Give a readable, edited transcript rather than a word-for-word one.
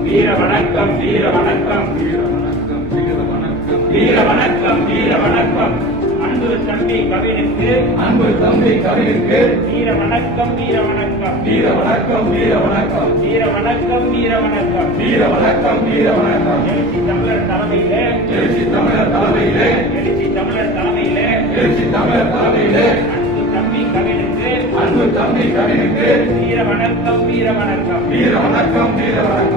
வீர வணக்கம் வீர வணக்கம் வீர வணக்கம் வீர வணக்கம் வீர வணக்கம் வீர வணக்கம் அன்பு தம்பி கவினுக்கு வீர வணக்கம் வீர வணக்கம் வீர வணக்கம் வீர வணக்கம் வீர வணக்கம் வீர வணக்கம் வீர வணக்கம் வீர வணக்கம் எழுச்சி தமிழர் தலைமையிலே எழுச்சி தமிழர் தலைமையிலே எழுச்சி தமிழர் தலைமையிலே எழுச்சி தமிழர் தலைமையிலே அன்பு தம்பி கவினுக்கு வீர வணக்கம் வீர வணக்கம் வீர வணக்கம் வீர வணக்கம்